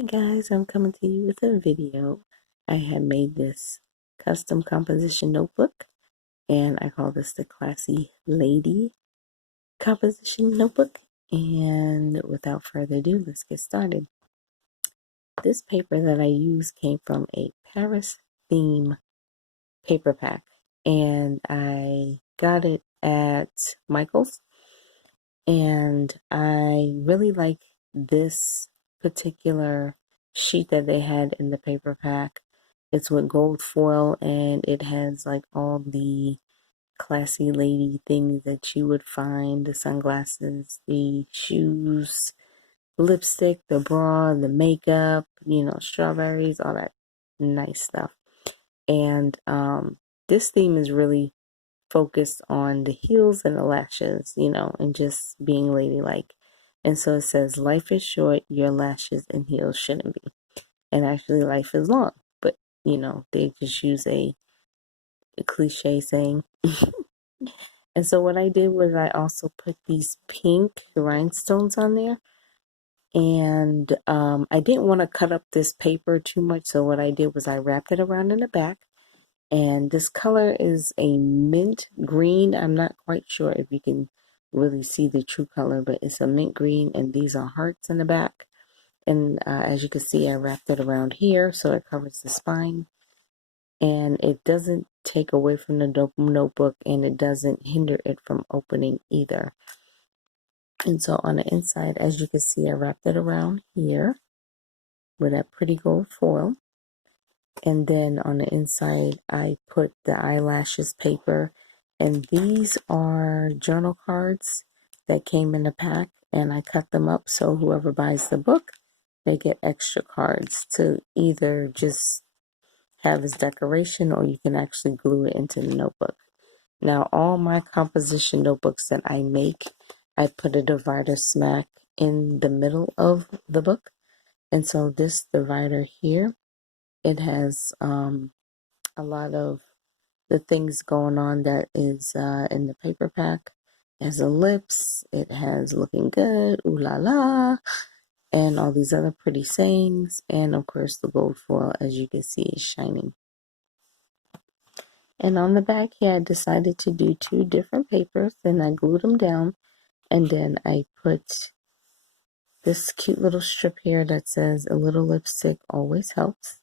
Hey guys, I'm coming to you with a video. I had made this custom composition notebook and I call this the Classy Lady Composition Notebook. And without further ado, let's get started. This paper that I used came from a Paris theme paper pack and I got it at Michael's, and I really like this particular sheet that they had in the paper pack. It's with gold foil and it has like all the classy lady things that you would find: the sunglasses, the shoes, lipstick, the bra, the makeup, strawberries, all that nice stuff. And this theme is really focused on the heels and the lashes, and just being ladylike. And so it says, life is short, your lashes and heels shouldn't be. And actually, life is long, but they just use a cliche saying. And so what I did was I also put these pink rhinestones on there. And I didn't want to cut up this paper too much, so what I did was I wrapped it around in the back. And this color is a mint green. I'm not quite sure if you can really see the true color, but it's a mint green, and these are hearts in the back. And as you can see, I wrapped it around here so it covers the spine. And it doesn't take away from the notebook, and it doesn't hinder it from opening either. And so on the inside, as you can see, I wrapped it around here with that pretty gold foil. And then on the inside, I put the eyelashes paper. And these are journal cards that came in the pack. And I cut them up so whoever buys the book, they get extra cards to either just have as decoration, or you can actually glue it into the notebook. Now, all my composition notebooks that I make, I put a divider smack in the middle of the book. And so this divider here, it has a lot of the things going on that is in the paper pack. It has ellipse, it has looking good, ooh la la, and all these other pretty sayings. And of course, the gold foil, as you can see, is shining. And on the back here, I decided to do two different papers, and I glued them down. And then I put this cute little strip here that says, a little lipstick always helps.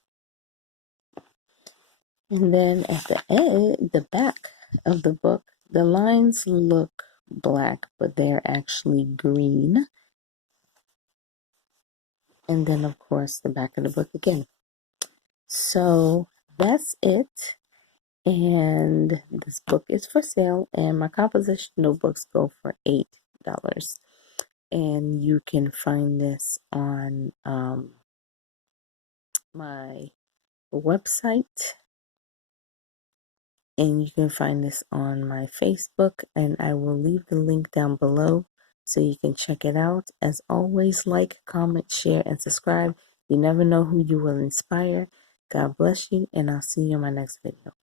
And then at the back of the book, the lines look black, but they're actually green. And then, of course, the back of the book again. So that's it. And this book is for sale, and my composition notebooks go for $8. And you can find this on my website. And you can find this on my Facebook, and I will leave the link down below so you can check it out. As always, like, comment, share, and subscribe. You never know who you will inspire. God bless you, and I'll see you in my next video.